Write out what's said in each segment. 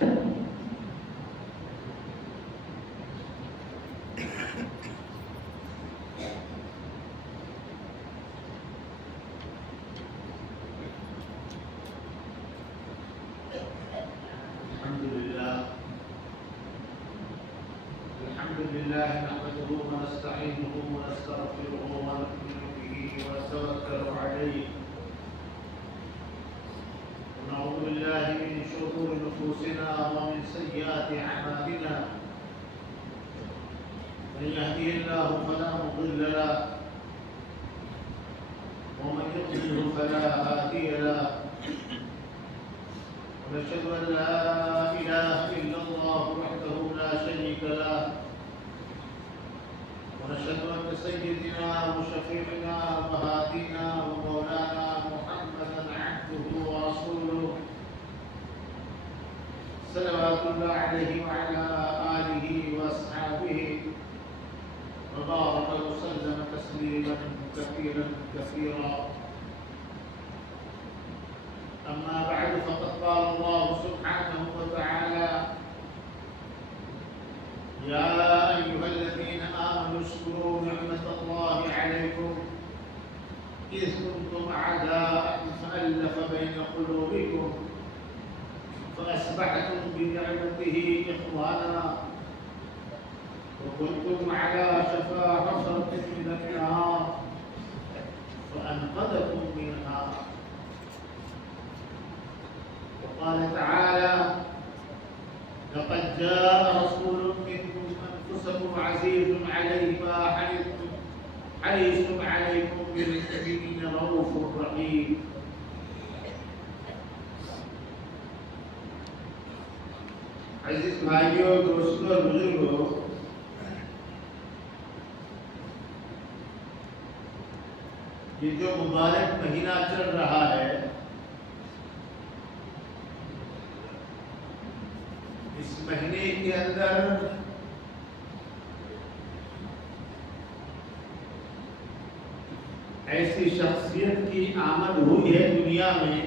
الحمد لله نحمده ونستعينه ونستغفره ونؤمن به ونتوكل عليه ونعوذ بالله من شرور نفوسنا ومن سيئات أعمالنا من يهده الله فلا مضل له ومن يضلل فلا هادي له ونشهد أن لا إله إلا الله وحده لا شريك له ونشهد أن سيدنا وشفيعنا وهادينا ومولانا محمدا عبده ورسوله صلوات الله عليه وعلى آله وأصحابه وبارك وسلم تسليما كثيرا كثيرا. أما بعد فقد قال الله سبحانه وتعالى: يا أيها الذين آمنوا اذكروا نعمة الله عليكم إذ كنتم أعداء فألف بين قلوبكم فأصبحتم بنعمته إخوانا وكنتم على شفا حفرة من النار فأنقذكم منها. وقال تعالى: لقد جاء رسول منكم أنفسكم عزيز عليه ما عنتم حريص عليكم بالمؤمنين رؤوف رحيم. عزیز بھائیوں، دوستوں اور بزرگوں، یہ جو مبارک مہینہ چل رہا ہے، اس مہینے کے اندر ایسی شخصیت کی آمد ہوئی ہے دنیا میں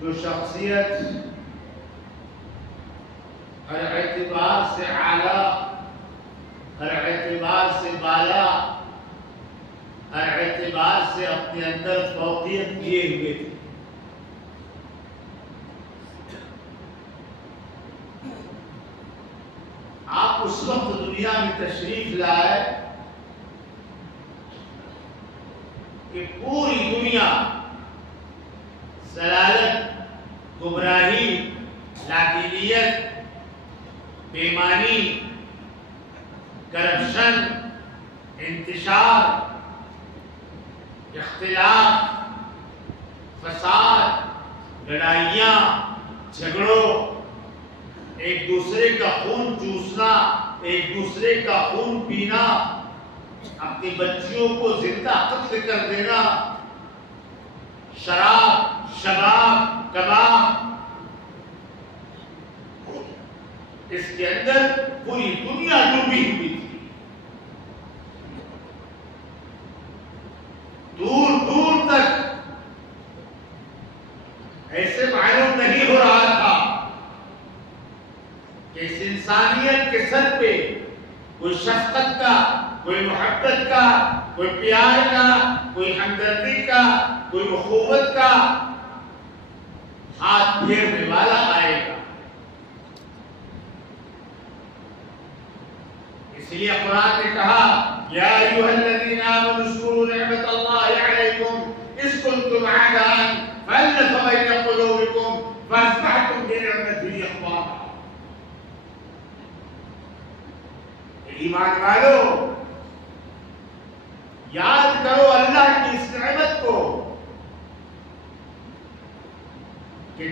جو شخصیت ہر اعتبار سے اعلیٰ، ہر اعتبار سے بالا، ہر اعتبار سے اپنے اندر فوقیت لیے ہوئے تھے. آپ اس وقت دنیا میں تشریف لائے کہ پوری دنیا ضلالت، گمراہی، لاطینیت، بےایمانی، کرپشن، انتشار، اختلاف، فساد، لڑائیاں، جھگڑوں، ایک دوسرے کا خون چوسنا، ایک دوسرے کا خون پینا، اپنی بچیوں کو زندہ قتل کر دینا، شراب، شباب، کباب، اس کے اندر پوری دنیا ڈوبی ہوئی تھی. دور دور تک ایسے معلوم نہیں ہو رہا تھا کہ اس انسانیت کے سر پہ کوئی شفقت کا، کوئی محبت کا، کوئی پیار کا، کوئی ہمدردی کا، کوئی اخوت کا ہاتھ پھیرنے والا آئے گا. اس لیے قرآن نے کہا: یا ایھا الذین آمنوا اذکروا نعمت اللہ علیکم اذ کنتم اعداء فألف بین قلوبکم فاصبحتم بنعمته اخوانا. ایمان والو، یاد کرو اللہ کی اس نعمت کو کہ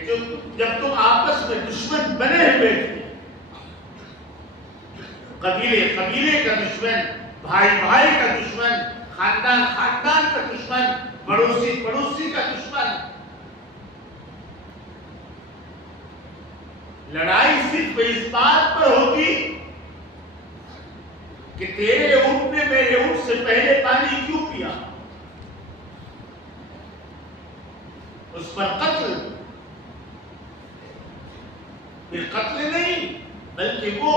جب تم آپس میں دشمن بنے ہوئے تھے، قبیلے قبیلے کا دشمن، بھائی بھائی کا دشمن، خاندان خاندان کا دشمن، پڑوسی پڑوسی کا دشمن. لڑائی صرف اس بات پر ہوتی کہ تیرے اونٹ نے میرے اونٹ سے پہلے پانی کیوں پیا. اس پر قتل، پھر قتل نہیں بلکہ وہ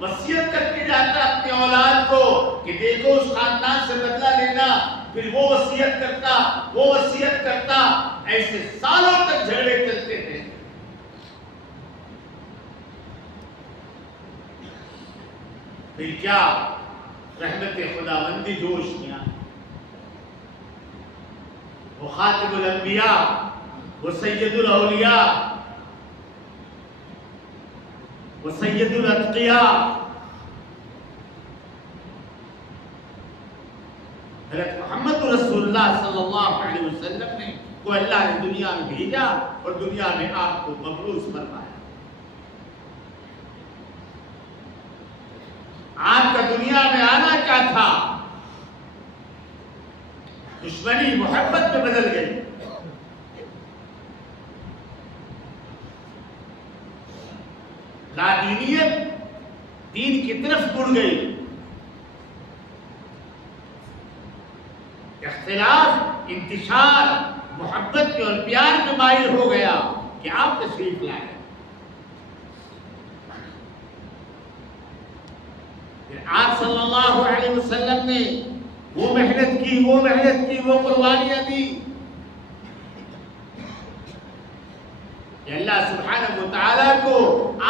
وصیت کر کے جاتا اپنے اولاد کو کہ دیکھو اس خاندان سے بدلہ لینا، پھر وہ وصیت کرتا، ایسے سالوں تک جھگڑے چلتے تھے۔ پھر کیا رحمت خداوندی جوش میں آئی، وہ خاتم الانبیاء، وہ سید الاولیاء، وہ سید الاتقیاء، حضرت محمد رسول اللہ صلی اللہ علیہ وسلم نے کو اللہ نے دنیا میں بھیجا اور دنیا میں آپ کو مبعوث فرمایا۔ آپ کا دنیا میں آنا کیا تھا؟ دشمنی محبت میں بدل گئی، لادینیت دین کی طرف مڑ گئی، اختلاف انتشار محبت میں اور پیار میں مائل ہو گیا کہ آپ تشریف لائے۔ پھر آپ صلی اللہ علیہ وسلم نے وہ محنت کی، وہ قربانیاں دی کہ اللہ سبحانہ و تعالیٰ کو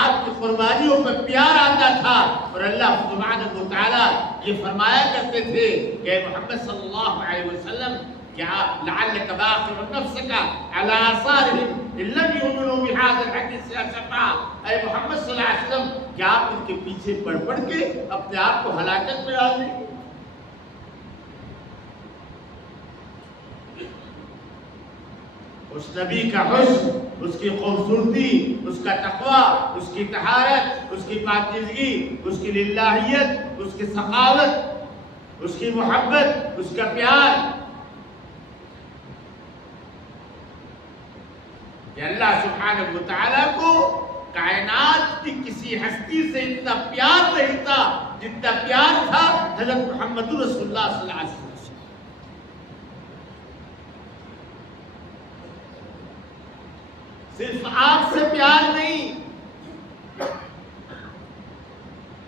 آپ کی قربانیوں پر پیار آتا تھا، اور اللہ سبحانہ و تعالیٰ یہ فرمایا کرتے تھے کہ محمد صلی اللہ علیہ وسلم کیا لعلک باخع نفسک علی آثارہم ان لم یؤمنوا بہذا الحدیث اسفا، اے محمد صلی اللہ علیہ وسلم کیا آپ ان کے پیچھے پڑھ کے اپنے آپ کو ہلاکت میں ڈال دیں گے؟ اس نبی کا حسن، اس کی خوبصورتی، اس کا تقوی، اس کی طہارت، اس کی پاکیزگی، اس کی للہیت، اس کی سخاوت، اس کی محبت، اس کا پیار، کہ اللہ سبحانہ و تعالیٰ کو کائنات کی کسی ہستی سے اتنا پیار نہیں تھا جتنا پیار تھا حضرت محمد رسول اللہ صلی اللہ علیہ وسلم۔ صرف آپ سے پیار نہیں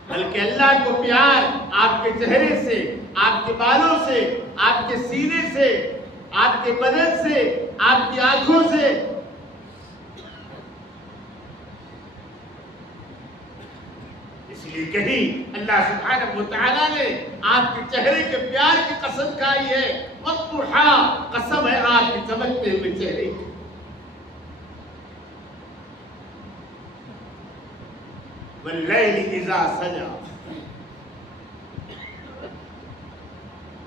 بلکہ اللہ کو پیار آپ کے چہرے سے، آپ کے بالوں سے، آپ کے سینے سے، آپ کے بدن سے، آپ کی آنکھوں سے، اس لیے کہیں اللہ سبحانہ و تعالیٰ نے آپ کے چہرے کے پیار کی قسم کھائی ہے، وَالضُّحَىٰ، قسم ہے آپ کے چمکتے ہوئے چہرے کی۔ وَاللَّيْلِ إِذَا سَجَىٰ،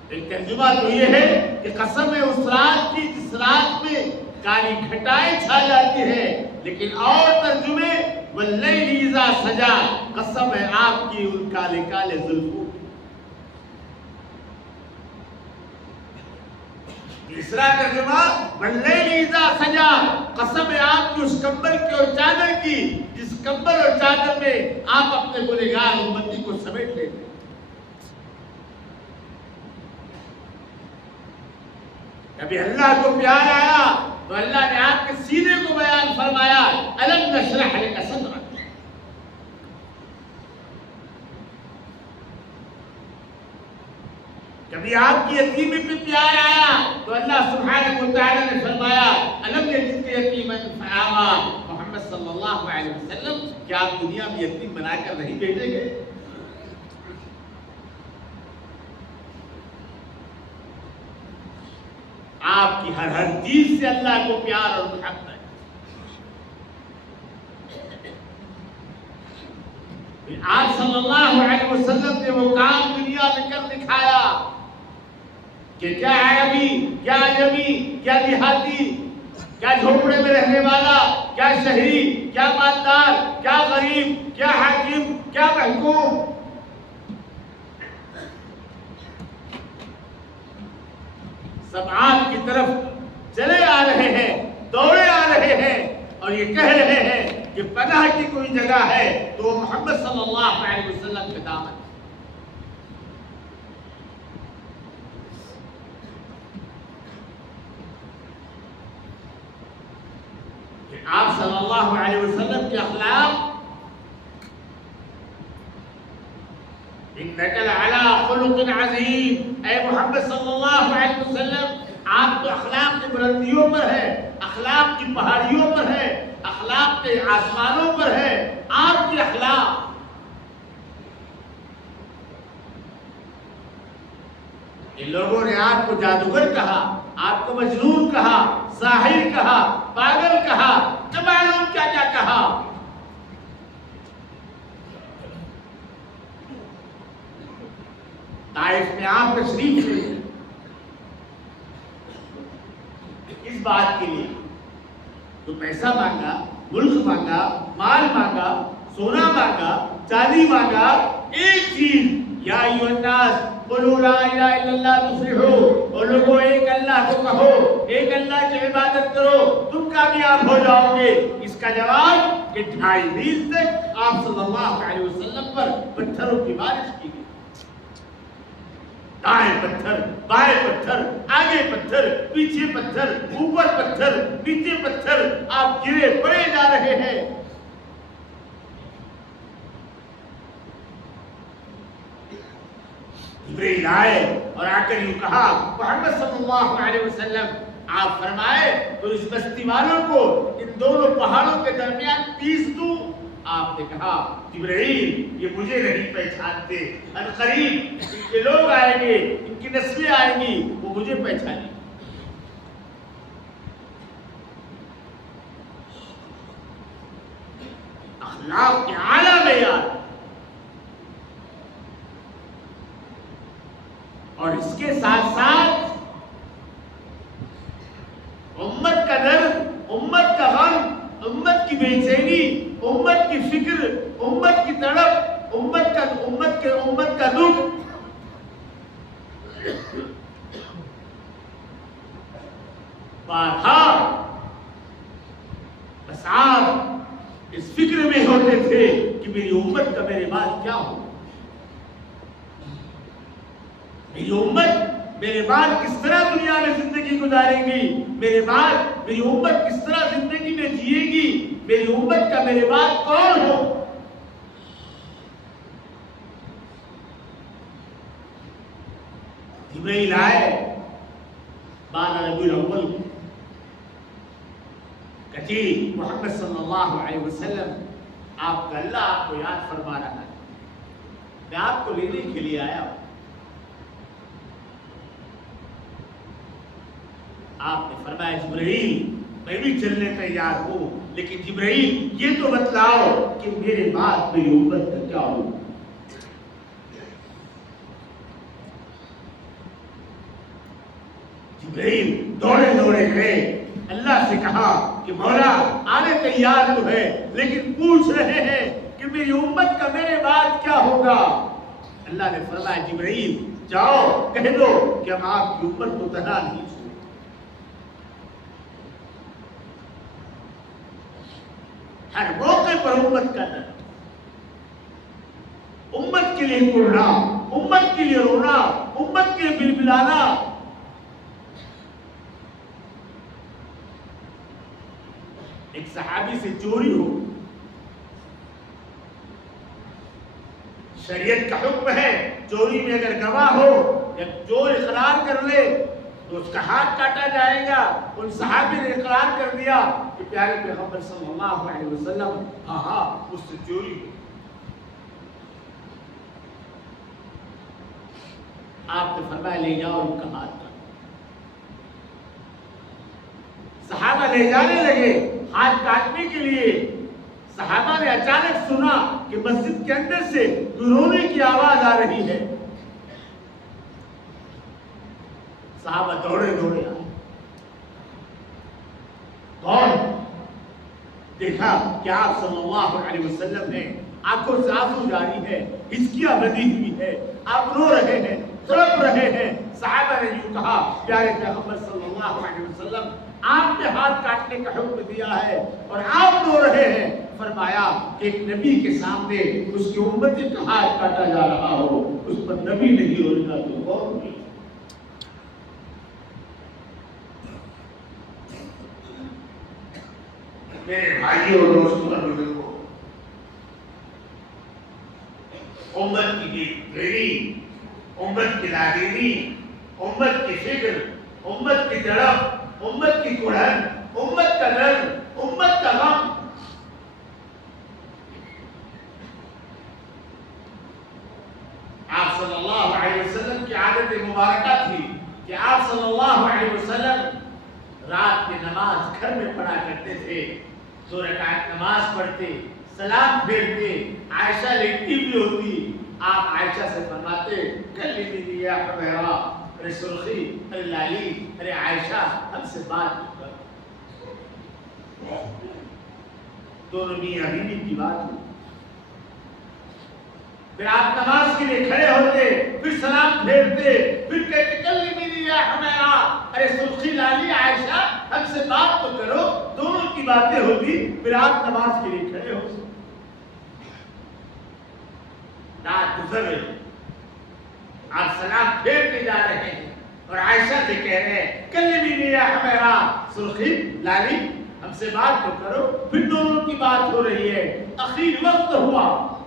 ایک ترجمہ تو یہ ہے کہ قسم ہے اس رات کی جس رات میں کالی گھٹائیں چھا جاتی ہے، لیکن اور ترجمے وَاللَّيْلِ إِذَا سَجَىٰ، قسم ہے آپ کی ان کالے کالے زلفوں۔ تیسرا ترجمہ وَاللَّيْلِ إِذَا سَجَىٰ، قسم ہے آپ کی اس کمبل کی اور چادر کی جس کمبل اور چادر میں آپ اپنے گنہگار امتی کو سمیٹ لیتے ہیں۔ کبھی اللہ کو پیار آیا تو اللہ نے آپ کے سینے کو بیان فرمایا، أَلَمْ نَشْرَحْ لَكَ صَدْرَكَ۔ کبھی آپ کی یتیمی پہ پیار آیا تو اللہ سبحانہ و تعالیٰ نے فرمایا أَلَمْ يَجِدْكَ يَتِيمًا فَآوَىٰ، محمد صلی اللہ علیہ وسلم کیا آپ دنیا میں یتیم بنا کر نہیں بھیجیں گے؟ آپ کی ہر چیز سے اللہ کو پیار اور محبت ہے۔ آپ صلی اللہ علیہ وسلم نے وہ کام دنیا میں کر دکھایا کہ کیا عربی، کیا عجمی، کیا دیہاتی، کیا جھوپڑے میں رہنے والا، کیا شہری، کیا مالدار، کیا غریب، کیا حاکم، کیا محکوم، سب آپ کی طرف چلے آ رہے ہیں، دوڑے آ رہے ہیں اور یہ کہہ رہے ہیں کہ پناہ کی کوئی جگہ ہے تو وہ محمد صلی اللہ علیہ وسلم کے دامن۔ کہ آپ صلی اللہ علیہ وسلم کے اخلاق انک لعلی خلق عظیم، اے محمد صلی اللہ علیہ وسلم آپ تو اخلاق کی بلندیوں پر ہے، اخلاق کی پہاڑیوں پر ہے، اخلاق کے آسمانوں پر ہے آپ کے اخلاق۔ ان لوگوں نے آپ کو جادوگر کہا، آپ کو مجنون کہا، ساحر کہا، پاگل کہا، نہ معلوم کیا کیا کہا۔ طائف میں آپ تشریف لے اس بات کے لیے تو پیسہ مانگا، ملک مانگا، مال مانگا، سونا مانگا، چاندی مانگا، ایک چیز یا ایھا الناس قولوا لا الہ الا اللہ تفلحوا، اور لوگوں ایک اللہ کو کہو، ایک اللہ کی عبادت کرو، تم کامیاب ہو جاؤ گے۔ اس کا جواب کہ 2.5 میل تک آپ صلی اللہ علیہ وسلم پر پتھروں کی بارش کی گئی، دائیں پتھر، بائیں پتھر، آگے پتھر، پیچھے پتھر، اوپر پتھر، نیچے پتھر، آپ گرے پڑے جا رہے ہیں۔ جبریل آئے اور آ کر یوں کہا محمد صلی اللہ علیہ وسلم آپ فرمائے تو اس بستی والوں کو ان دونوں پہاڑوں کے درمیان پیس دوں۔ آپ نے کہا جبرائیل یہ مجھے نہیں پہچانتے، عنقریب ان کے لوگ آئیں گے، ان کی نسلیں آئیں گی، وہ مجھے پہچانیں گے۔ اخلاق کے اعلیٰ معیار اور اس کے ساتھ ساتھ امت کا درد، امت کا غم، امت کی بے چینی، امت کی فکر، امت کی تڑپ، امت کا دکھ، بارہا بس آپ اس فکر میں ہوتے تھے کہ میری امت کا میرے بعد کیا ہو، میری امت میرے بعد کس طرح دنیا میں زندگی گزارے گی، میرے بعد میری امت کس طرح زندگی میں جیے گی، میری امت کا میرے بعد کون ہو۔ جبرائیل آئے 12 ربیع الاول کہتی محمد صلی اللہ علیہ وسلم آپ کا اللہ آپ کو یاد فرما رہا ہے، میں آپ کو لینے کے لیے آیا ہوں۔ آپ نے فرمایا جبرائیل میں بھی چلنے تیار ہوں، لیکن جبرائیل یہ تو بتلاؤ کہ میرے بعد میری امت کا کیا ہو۔ جبرائیل دوڑے دوڑے گئے، اللہ سے کہا کہ مولا آنے تیار تو ہے لیکن پوچھ رہے ہیں کہ میری امت کا میرے بعد کیا ہوگا۔ اللہ نے فرمایا جبرائیل جاؤ کہہ دو کہ ہم آپ کی امت کو تنہا نہیں چھوڑیں۔ ہر موقع پر امت کا درد، امت کے لیے کوڑنا، امت کے لیے رونا، امت کے لیے بلبلانا۔ ایک صحابی سے چوری ہو، شریعت کا حکم ہے چوری میں اگر گواہ ہو یا چور اقرار کر لے تو اس کا ہاتھ کاٹا جائے گا۔ ان صحابی نے اقرار کر دیا کہ پیارے پیغمبر صلی اللہ علیہ وسلم ہاں اس سے چوری ہو۔ آپ نے فرمایا لے جاؤ ان کا ہاتھ کاٹو۔ صحابہ لے جانے لگے ہاتھ کاٹنے کے لیے۔ صحابہ نے اچانک سنا کہ مسجد کے اندر سے رونے کی آواز آ رہی ہے۔ صحابہ دوڑے دوڑے آئے، کون؟ دیکھا کہ آپ صلی اللہ علیہ وسلم نے آنکھوں سے آنسو جاری ہے، ہچکیاں بندھی ہوئی ہے، آپ رو رہے ہیں، تڑپ رہے ہیں۔ صحابہ نے یوں کہا پیارے پیغمبر صلی اللہ علیہ وسلم آپ نے ہاتھ کاٹنے کا حکم دیا ہے اور آپ رو رہے ہیں۔ فرمایا کہ ایک نبی کے سامنے اس کی امتی کا ہاتھ کاٹا جا رہا ہو، اس پر نبی نہیں رونا تو کون نہیں۔ میرے بھائیوں اور دوستوں اور بزرگوں، امت کی بیری، امت کی لادینی، امت کی فکر، امت کی تڑپ، امت کی کڑھن، امت کا درد، امت کا غم، آپ صلی اللہ علیہ وسلم کی عادت مبارکہ تھی کہ آپ صلی اللہ علیہ وسلم رات میں نماز گھر میں پڑھا کرتے تھے، 2 رکعت نماز پڑھتے، سلام پھیرتے، عائشہ لیٹی بھی ہوتی، آپ عائشہ سے فرماتے کلمنی یا حمیرہ، ارے سرخی، ارے لالی، ارے عائشہ ہم سے بات کر، دونوں میاں بیوی کی بات ہوئی۔ پھر آپ نماز کے لیے کھڑے ہوتے، پھر سلام پھیرتے، پھر کہتے کلمنی یا حمیرہ، ارے سرخی لالی عائشہ ہم سے بات تو کرو، دونوں کی باتیں ہوتی، پھر آپ نماز کے لیے کھڑے ہوتے۔ رات گزر رہی، آپ سلام پھیر کے جا رہے ہیں اور عائشہ سے کہہ رہے ہیں کلمنی یا حمیرہ، سرخی لالی ہم سے بات تو کرو، پھر دونوں کی بات ہو رہی ہے۔ اخیر وقت ہوا،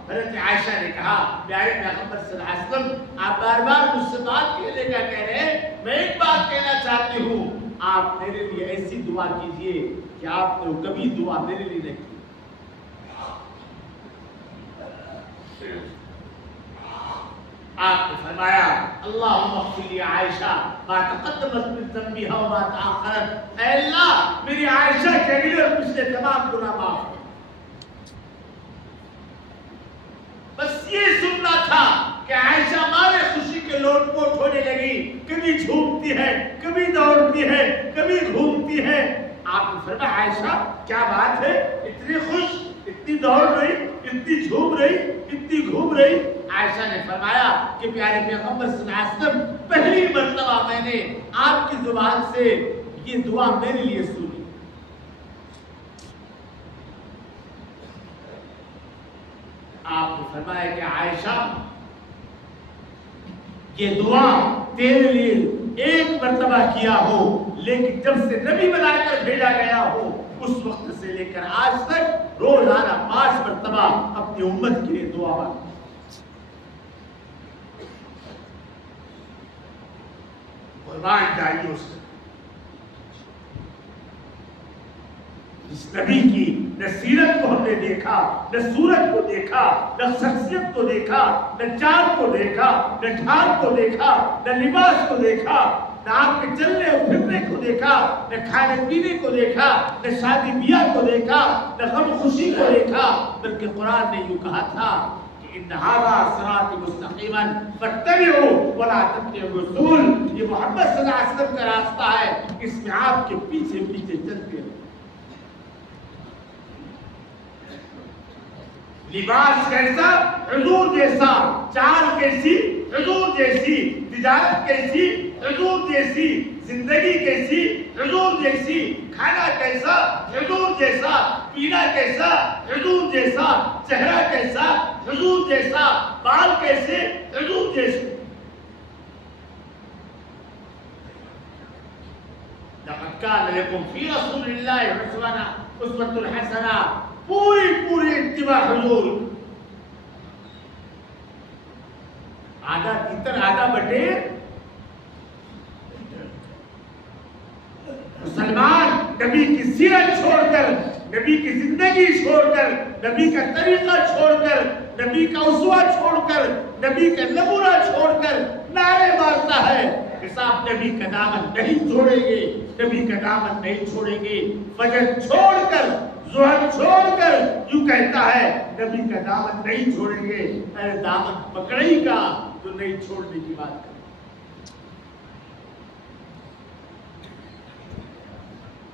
حضرت عائشہ نے کہا پیارے پیغمبر صلی اللہ علیہ وسلم آپ بار بار مجھ سے بات کہنے کا کہہ رہے ہیں، میں ایک بات کہنا چاہتی ہوں، آپ میرے لیے ایسی دعا کیجئے کہ آپ نے کبھی دعا میرے لیے نہیں کی۔ آپ نے فرمایا اللہم اغفر لی عائشہ ما تقدمت من ذنبها وما تأخرت، اے اللہ میری عائشہ کے اگلے اور پچھلے تمام گناہ معاف کر۔ بس یہ سننا تھا کہ عائشہ ہمارے خوشی کے لوٹ پوٹ ہونے لگی، کبھی جھومتی ہے، کبھی دوڑتی ہے، کبھی گھومتی ہے۔ آپ نے فرمایا عائشہ کیا بات ہے، اتنی خوش، اتنی دوڑ رہی، اتنی جھوم رہی، اتنی گھوم رہی؟ عائشہ نے فرمایا کہ پیارے پیغمبر صلی اللہ علیہ وسلم پہلی مرتبہ میں نے آپ کی زبان سے یہ دعا میرے لیے سنی۔ آپ نے فرمایا کہ عائشہ یہ دعا تیرے لیے ایک مرتبہ کیا ہو، لیکن جب سے نبی بنا کر بھیجا گیا ہو اس وقت سے لے کر آج تک روزانہ 5 مرتبہ اپنی امت کے لیے دعا مانگی۔ قربان جائیے اس نبی کی نہ سیرت کو ہم نے دیکھا، نہ صورت کو دیکھا، نہ شخصیت کو دیکھا، نہ چال کو دیکھا، نہ ڈھال کو دیکھا، نہ لباس کو دیکھا، نہ آپ کے چلنے اور پھرنے کو دیکھا، نہ کھانے پینے کو دیکھا، نہ شادی بیاہ کو دیکھا، نہ غم خوشی کو دیکھا، بلکہ قرآن نے یوں کہا تھا کہ ان ھذا صراط مستقیما فاتبعوا ولا تتبعوا السبل، یہ محمد صلی اللہ علیہ وسلم کا راستہ ہے، اس میں آپ کے پیچھے پیچھے چلتے رہو۔ لباس کیسا؟ حضور جیسا، چال کیسی؟ حضور جیسی، تجارت کیسی؟ حضور جیسی، زندگی کیسی؟ حضور جیسی، کھانا کیسا؟ حضور جیسا، پینا کیسا؟ حضور جیسا، چہرہ کیسا؟ حضور جیسا، بال کیسے؟ حضور جیسے۔ لقد كان لكم في رسول الله اسوة حسنة، پوری اتباع حضور، آدھا تیتر آدھا بٹے۔ مسلمان نبی کی سیرت چھوڑ کر، نبی کی زندگی چھوڑ کر، نبی کا طریقہ چھوڑ کر، نبی کا اسوہ چھوڑ کر، نبی کا نمونہ چھوڑ کر نعرے مارتا ہے کہ صاحب نبی کا دامن نہیں چھوڑیں گے، نبی کا دامن نہیں چھوڑیں گے۔ فجر چھوڑ کر، ظہر چھوڑ کر یوں کہتا ہے نبی کا دامن نہیں چھوڑیں گے۔ ارے دامن پکڑی کا تو نہیں چھوڑنے کی بات کر۔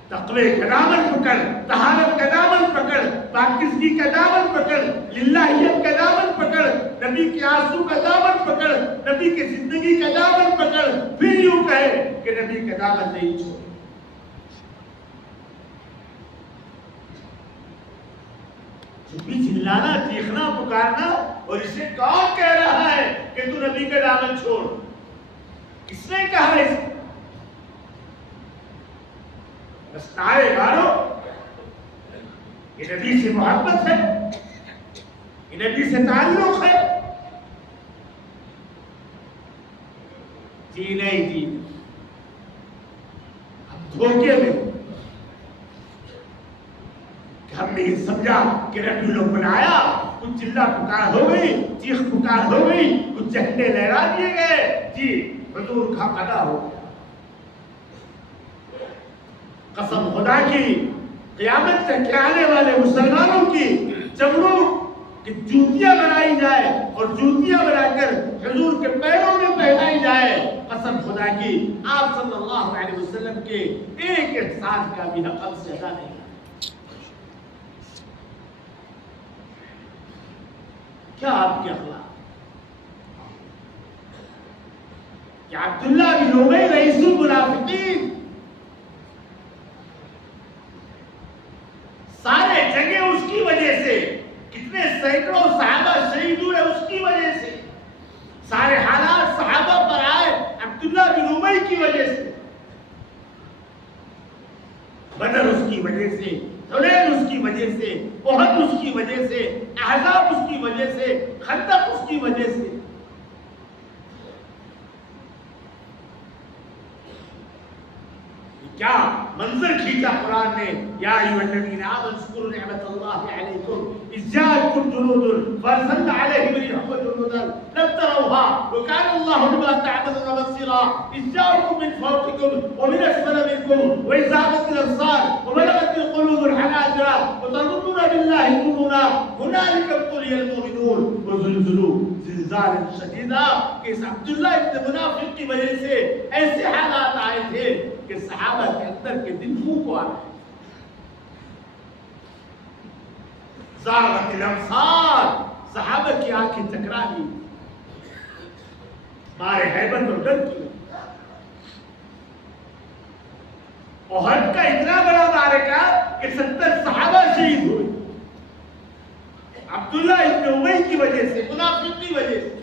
تقوی کا دامن پکڑ، طہارت کا دامن پکڑ، پاکیزگی کا دامن پکڑ، للہیت کا دامن پکڑ، نبی کے آنسو کا دامن پکڑ، نبی کی زندگی کا دامن پکڑ، پھر یوں کہے کہ نبی کا دامن نہیں چھوڑ۔ بھی چلانا، چیخنا، پکارنا، اور اسے کون کہہ رہا ہے کہ تو نبی کا دامن چھوڑ؟ کس نے کہا ہے؟ بس نعرے مارو، یہ نبی سے محبت ہے، یہ نبی سے تعلق ہے؟ جی نہیں جی، ہم دھوکے میں کہ ہم نے یہ سمجھا کہ ربی لوگ بنایا، کچھ چلا پکار ہو گئی، چیخ پکار ہو گئی، کچھ جھنڈے لہرا دیے گئے، جی حضور کا قضا ہو گیا۔ قسم خدا کی، قیامت تک آنے والے مسلمانوں کی چمڑوں کی جوتیاں بنائی جائے اور جوتیاں بنا کر حضور کے پیروں میں پہنائی جائے، قسم خدا کی آپ صلی اللہ علیہ وسلم کے ایک احسان کا بھی حق سے ادا نہیں ہے۔ کیا آپ کے اخلاق، کہ عبداللہ بن ابی رئیس المنافقین سارے جگہ اس کی وجہ سے، کتنے سینکڑوں صحابہ شہید ہوئے اس کی وجہ سے، سارے حالات صحابہ پر آئے عبداللہ بن ابی کی وجہ سے، بدر اس کی وجہ سے، حنین اس کی وجہ سے، احد اس کی وجہ سے، احزاب اس کی وجہ سے، خندق اس کی وجہ سے۔ کیا منظر کھینچا قرآن نے، یا ایھا الذین آمنوا اذکروا نعمت اللہ علیکم اذ جاءتکم جنود فارسلنا علیہم ريحا وجنودا لم تروها وكان الله بما تعملون بصيرا اذ جاءوكم من فوقكم ومن اسفل منكم واذ زاغت الابصار وبلغت القلوب الحناجر وتظنون بالله الظنونا هنالك ابتلي المؤمنون وزلزلوا زلزالا شديدا۔ کہ اس عبداللہ ابن منافق کی وجہ سے ایسے حالات آئے تھے کہ صحابہ کے اندر کے دل منہ کو آ رہے، زاغت الابصار، صحابہ کی آنکھیں چکرا لی، مارے ہیبت اور ڈر کی۔ احد کا اتنا بڑا معرکہ کہ 70 صحابہ شہید ہوئے عبداللہ ابن ابی کی وجہ سے، منافق کی وجہ سے۔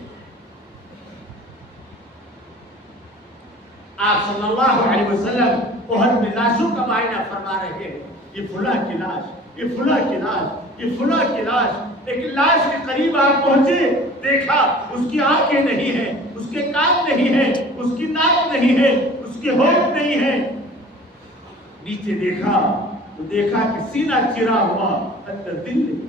آپ صلی اللہ علیہ وسلم احد میں لاشوں کا معائنہ فرما رہے ہیں، یہ فلاں کی لاش، یہ فلاں کی لاش، یہ فلاں کی لاش۔ لیکن لاش کے قریب آپ پہنچے، دیکھا اس کی آنکھیں نہیں ہیں، اس کے کان نہیں ہیں، اس کی ناک نہیں ہے، اس کے ہونٹ نہیں ہے۔ نیچے دیکھا تو دیکھا کہ سینہ چرا ہوا، اندر دل نہیں۔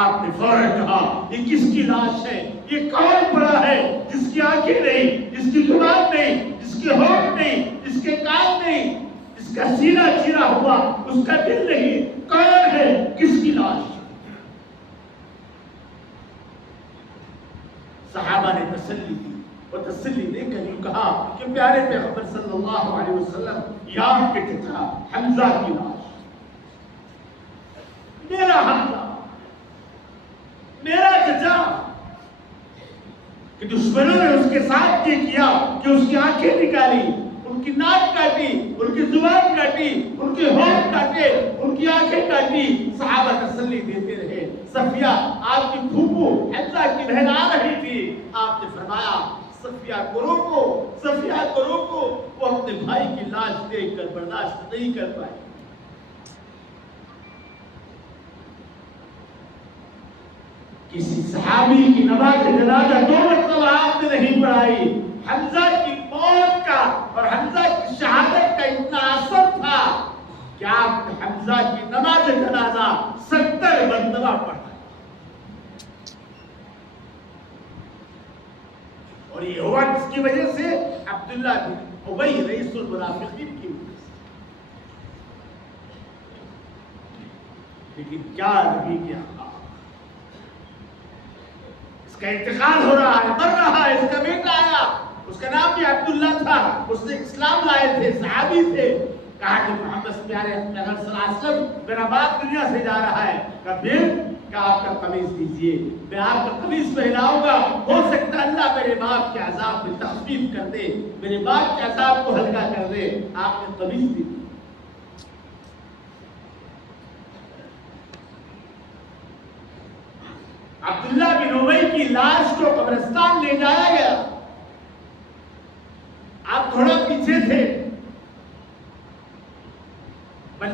آپ نے فوراً کہا یہ کس کی لاش ہے، یہ کون پڑا ہے جس کی آنکھیں نہیں، جس کی زبان نہیں، جس کے ہونٹ نہیں، جس کے کان نہیں، جس کا سینہ چرا ہوا، اس کا دل نہیں، کون ہے، کس کی لاش؟ صحابہ نے تسلی دی اور تسلی دے کر یوں کہا کہ پیارے پیغمبر صلی اللہ علیہ وسلم، یہ آپ کے چچا حمزہ کی لاش، میرا حمزہ، میرا چچا، کہ دشمنوں نے اس کے ساتھ یہ کیا کہ اس کی آنکھیں نکالی، ان کی ناک کاٹی، ان کی زبان کاٹی، ان کے ہونٹ کاٹے، ان کی آنکھیں کاٹی۔ صحابہ تسلی دیتے رہے۔ صفیہ آپ کی پھوپھو حمزہ کی بہن آ رہی تھی، آپ نے فرمایا صفیہ کو روکو، صفیہ کو روکو۔ وہ اپنے بھائی کی لاش دیکھ کر برداشت نہیں کر پائے۔ کسی صحابی کی نماز جنازہ 2 مرتبہ آپ نے نہیں پڑھائی۔ حمزہ کی موت کا اور حمزہ کی شہادت کا اتنا اثر تھا کہ آپ نے حمزہ کی نماز جنازہ 70 مرتبہ پڑھا، اور یہ ہوا کس کی وجہ سے؟ عبداللہ بن ابی رئیس المنافقین کی وجہ سے۔ لیکن کیا نبی کی اخلاق، کا انتقال ہو رہا ہے، مر رہا ہے، اس کا بیٹا آیا، اس کا نام بھی عبداللہ تھا، اس نے اسلام لائے تھے، صحابی تھے۔ کہا کہ محمد پیارے پیغمبر صلی اللہ علیہ وسلم میرا باپ دنیا سے جا رہا ہے، کہا پھر؟ کہا آپ کا قمیص دیجئے، میں آپ کا قمیص پہناؤں گا، ہو سکتا اللہ میرے باپ کے عذاب میں تخفیف کر دے، میرے باپ کے عذاب کو ہلکا کر دے۔ آپ نے قمیص دی۔ عبداللہ بن ابی کی لاش کو قبرستان لے جایا گیا۔ آپ تھوڑا پیچھے تھے،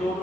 2